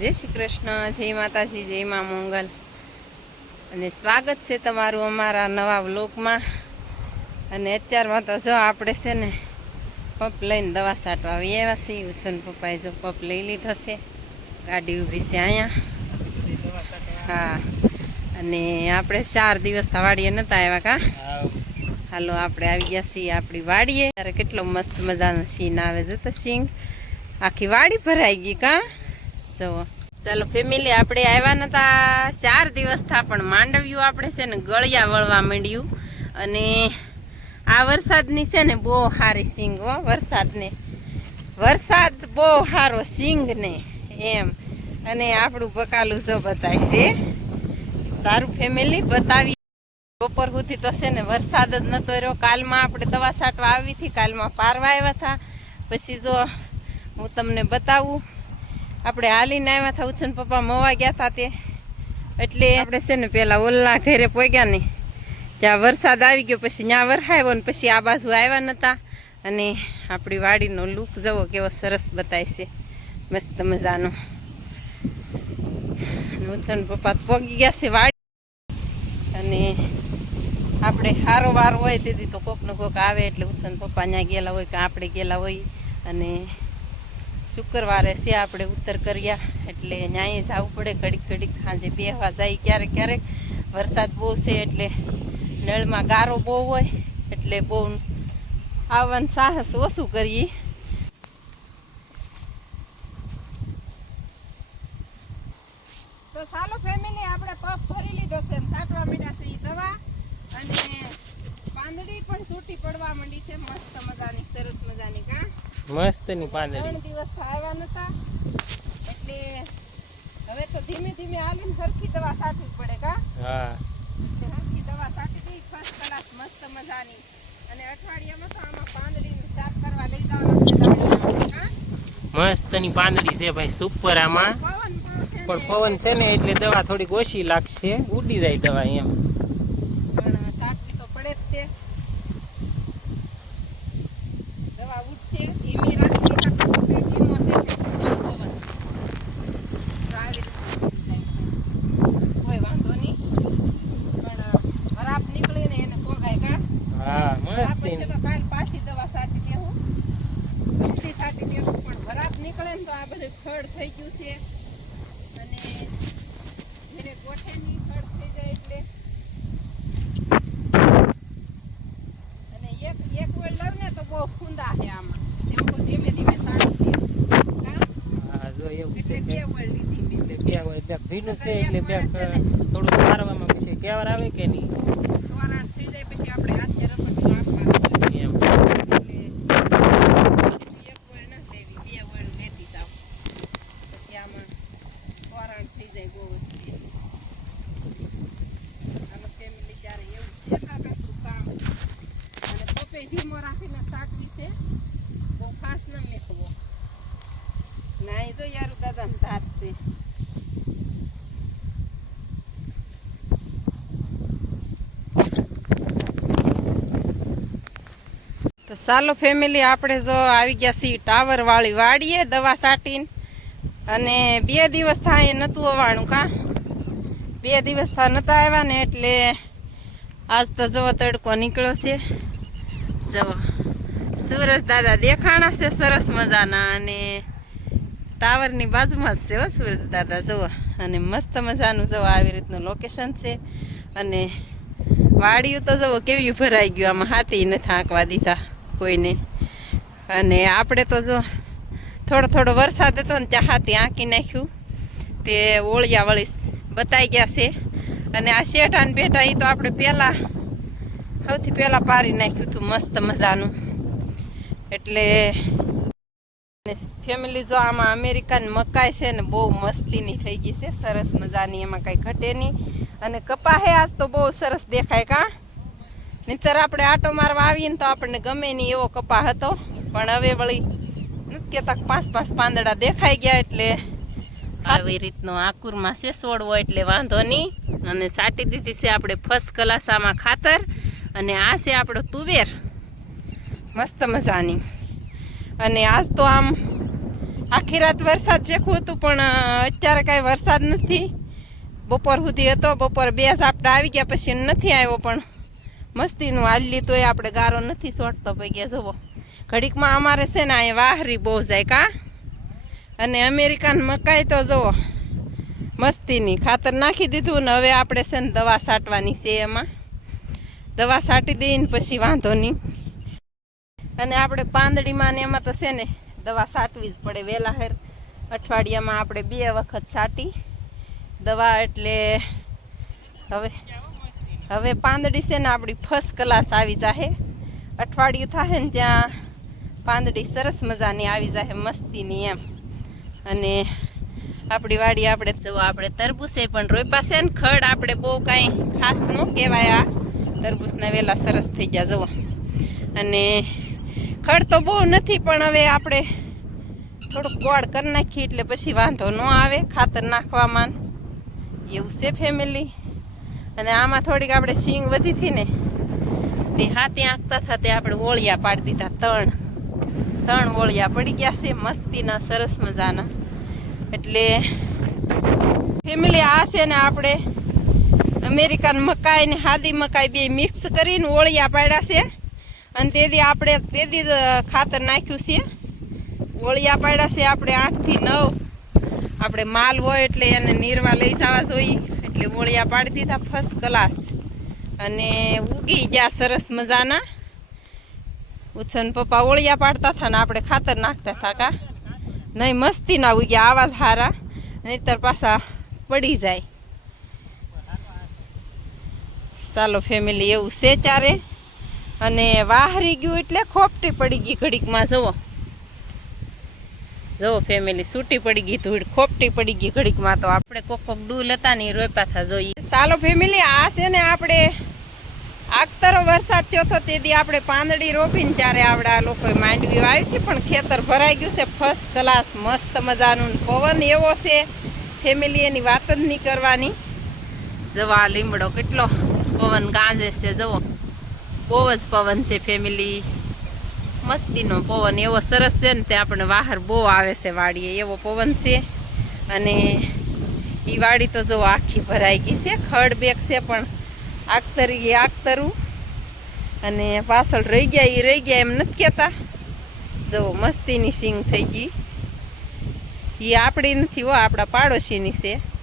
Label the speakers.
Speaker 1: જય શ્રી કૃષ્ણ, જય માતાજી, જય મા મંગલ. અને સ્વાગત છે તમારું અમારા નવા વ્લોગમાં. અને અત્યારમાં તો જો આપણે છે ને પપ લઈને દવા છાંટવા આવી આવ્યા છીએ. ઉછન પપ્પાએ જો પપ લઈ લીધો છે. ગાડી ઊભી છે અહીંયા. હા. અને આપણે ચાર દિવસ વાડીએ નતા આવ્યા કા? હાલો, આપણે આવી ગયા છીએ આપણી વાડીએ. ત્યારે કેટલો મસ્ત મજાનો સીન આવે છે તો સિંગ. આખી વાડી ભરાઈ ગઈ કા? જો ચાલો ફેમિલી આપણે આવ્યા નતા ચાર દિવસ થા, પણ માંડવ્યું આપણે છે ને ગળિયા વળવા માંડ્યું. અને આ વરસાદની છે ને બહુ સારી સિંગ, હો, વરસાદને. વરસાદ બહુ સારો સિંગ ને, એમ. અને આપણું બકાલું જો બતાય છે. સારું ફેમિલી બતાવી. બપોર સુધી તો છે ને વરસાદ જ નતો રહ્યો. કાલમાં આપણે દવા છાંટવા આવી હતી, કાલમાં પારવા આવ્યા હતા પછી જો હું તમને બતાવું આપણે હાલીને આવ્યા હતા ઉછન પપ્પા મવા ગયા હતા તે. એટલે આપણે છે ને પેલા ઓલના ઘરે પોગ્યા ને ત્યાં વરસાદ આવી ગયો, પછી ત્યાં વરસાવ્યો ને પછી આ બાજુ આવ્યા નહોતા અને આપણી વાડીનો લુક જવો કેવો સરસ બતાય છે. મસ્ત મજાનો. ઉછન પપ્પા પોગી ગયા છે વાડી. અને આપણે સારો વાર હોય તેથી તો કોકનો કોક આવે એટલે ઉછન પપ્પા ત્યાં ગયેલા હોય કે આપણે ગયેલા હોય. અને શુક્રવારે છે આપણે ઉત્તર કર્યા, એટલે ન્યાય જવું પડે, ઘડીક ઘડીક સાંજે બેહવા જાય, ક્યારેક ક્યારેક વરસાદ બહુ છે, એટલે નળમાં ગારો બહુ હોય, એટલે બહુ આવવાનું સાહસ ઓછું કરીએ. તો સાલો ફેમિલી આપણે પગ ભરી લીધો છે ને છાંટવા માંડ્યા દવા. અને પાંદડી પણ છૂટી પડવા માંડી છે, મસ્ત મજાની, સરસ મજાની કા
Speaker 2: મસ્તની પાંદડી.
Speaker 1: ત્રણ દિવસ આવ્યા નતા એટલે હવે તો ધીમે ધીમે આલીને સરખી દવા છાંટવી પડે કા?
Speaker 2: હા.
Speaker 1: સરખી દવા છાંટી દઈ ફર્સ્ટ ક્લાસ મસ્ત મજાની. અને અઠવાડિયામાં તો આમાં પાંદડીને સાફ કરવા લઈ જવાનું
Speaker 2: મસ્તની પાંદડી છે ભાઈ સુપર આમાં.
Speaker 1: પણ
Speaker 2: પવન છે ને એટલે દવા થોડીક ઓછી લાગશે. ઉડી જાય દવા એમ
Speaker 1: પણ છાંટવી તો પડે જ તે દવા ધીમી રાખવી ધીમો છે. કોઈ વાંધો નહીં. પણ ખરાબ નીકળીને એને પોગાય કા?
Speaker 2: હા મસ્ત
Speaker 1: પછી તો કાલ પાછી દવા છાંટી દેવું બધી છાંટી દેવું પણ ખરાબ નીકળે ને તો આ બધું ખડ થઈ ગયું છે. અને ગોઠે નહીં ખડ થઈ જાય એટલે અને એક એક વેળ લઉં ને તો બહુ ખુંદા છે આમાં એમ તો ધીમે ધીમે સારું છે કાં?
Speaker 2: હા જો એવું છે
Speaker 1: એટલે
Speaker 2: કે
Speaker 1: બે વેળ લીધી મેં
Speaker 2: એટલે બે હોય બે ભીનું છે એટલે બે થોડું મારવામાં પછી કેવર આવે કે નહીં?
Speaker 1: ધીમો રાખીને શાક છે બહુ ખાસ ન મેકવો. ના એ તો યાર દાદાને ધાત છે. તો સાલો ફેમિલી આપણે જો આવી ગયા છીએ ટાવર વાળી વાડીએ દવા છાંટીને અને બે દિવસ થાય નહોતું અવાણું કા? બે દિવસ થા નહોતા આવ્યા ને એટલે આજ તો જવો તડકો નીકળ્યો છે. જવો. સુરજ દાદા દેખાણા છે સરસ મજાના અને ટાવરની બાજુમાં જ છે હો સૂરજ દાદા, જુઓ. અને મસ્ત મજાનું જવો આવી રીતનું લોકેશન છે. અને વાડિયું તો જવો કેવી ભરાઈ ગયું, આમાં હાથી નથી આંકવા દીધા. કોઈને. અને આપણે તો જો થોડો થોડો વરસાદ હતો ને ત્યાં આંકી નાખ્યું. તે ઓળિયા વળી બતાઈ ગયા છે. અને આ શેઠાને બેઠા એ તો આપણે પહેલાં, સૌથી પહેલાં પારી નાખ્યું હતું મસ્ત મજાનું. એટલે ફેમિલી જો આમાં અમેરિકન મકાઈ છે ને બહુ મસ્તીની થઈ ગઈ છે. સરસ મજાની એમાં કાંઈ ઘટે નહીં. અને કપા હે આજ તો બહુ સરસ દેખાય કા? નહીતર આપણે આટો મારવા આવીએ તો આપણને ગમે નહીં એવો કપા હતો. પણ હવે વળી નથી કહેતા પાંચ પાંચ પાંદડા દેખાઈ ગયા એટલે આવી રીતનો આકુરમાં છે છોડવો એટલે વાંધો નહીં. અને છાંટી દીધી છે આપણે ફર્સ્ટ કલાસામાં ખાતર. અને આ છે આપણો તુવેર. મસ્ત મજાની. અને આજ તો આમ આખી રાત વરસાદ ચેખું હતું પણ અત્યારે કાંઈ વરસાદ નથી. બપોર સુધી હતો બપોર બે ઝાપટા આવી ગયા પછી નથી આવ્યો પણ મસ્તીનું હાલી તોય આપણે ગારો નથી સોટતો ગયા જુઓ. ઘડીકમાં અમારે છે ને અહીંયા વાહરી બહુ જાય કા? અને અમેરિકન મકાઈ તો જુઓ, મસ્તીની. ખાતર નાખી દીધું ને હવે આપણે છે ને દવા છાંટવાની છે એમાં. દવા છાંટી દઈને પછી વાંધો નહીં. અને આપણે પાંદડીમાં ને એમાં તો છે ને દવા છાંટવી જ પડે. વહેલા હેર અઠવાડિયામાં આપણે બે વખત છાંટી દવા એટલે હવે હવે પાંદડી છે ને આપણી ફર્સ્ટ ક્લાસ આવી જાહે. અઠવાડિયું થાય ને ત્યાં પાંદડી સરસ મજાની આવી જાહે, મસ્તીની એમ. અને આપણી વાડી આપણે જો આપણે તરબૂસે પણ રોપા છે ને, ખડ આપણે બહુ કાંઈ ખાસ ન કહેવાય આ. તરબૂચના વેલા સરસ થઈ ગયા, જુઓ. અને ખડ તો બહુ નથી, પણ હવે આપણે થોડુંક ગોળ કરી નાખીએ એટલે પછી વાંધો ન આવે, ખાતર નાખવામાં એવું છે ફેમિલી અને આમાં થોડીક આપણે સિંગ વધી હતી ને, તે હાથે આંકતા હતા, તે આપણે ઓળિયા પાડી દીધા, ત્રણ. ત્રણ ઓળિયા પડી ગયા છે, મસ્તીના, સરસ મજાના. એટલે ફેમિલી આ છે ને આપણે અમેરિકન મકાઈ ને હાદી મકાઈ બે મિક્સ કરીને ઓળિયા પાડ્યા છે. અને તેથી આપણે તેથી જ ખાતર નાખ્યું છે. ઓળિયા પાડ્યા છે આપણે આઠથી નવ. આપણે માલ હોય એટલે એને નીરવા લઈ જવા જોઈએ. એટલે ઓળિયા પાડી દીધા ફર્સ્ટ ક્લાસ અને ઉગી ગયા સરસ મજાના. ઉછન પપ્પા ઓળિયા પાડતા હતા ને આપણે ખાતર નાખતા હતા કા? નહીં મસ્તી ના ઉગ્યા આવા જ હારા. નહીતર પાછા પડી જાય. ચાલો ફેમિલી એવું છે ચારે અને વાહરી ગયું એટલે ખોપટી પડી ગઈ ઘડીકમાં, જુઓ. જુઓ ફેમિલી સૂટી પડી ગઈ ધૂળ, ખોપટી પડી ગઈ ઘડીકમાં તો આપણે કોક કોક ડૂલ હતા ને ઈ રોપ્યા થા જોઈએ ચાલો ફેમિલી આ છે ને આપણે આગતરો વરસાદ થયો તે તેથી આપણે પાંદડી રોપીને ત્યારે આપણે આ લોકોએ માંડવી આવી હતી પણ ખેતર ભરાઈ ગયું છે ફર્સ્ટ ક્લાસ મસ્ત મજાનું પવન એવો છે. ફેમિલી એની વાત જ નહીં કરવાની. જવા લીમડો કેટલો પવન ગાંજે છે જવો બહુ જ પવન છે ફેમિલી મસ્તીનો પવન એવો સરસ છે ને તે આપણે બહાર બહુ આવે છે વાડીએ, એવો પવન છે. અને એ વાડી તો જો આખી ભરાઈ ગઈ છે, ખડ બેગ છે પણ આગતરી એ આગતરું અને પાછળ રહી ગયા એ રહી ગયા એમ નથી કહેતા. જો મસ્તીની સિંગ થઈ ગઈ. એ આપણી નથી હો, આપણા પાડોશીની છે.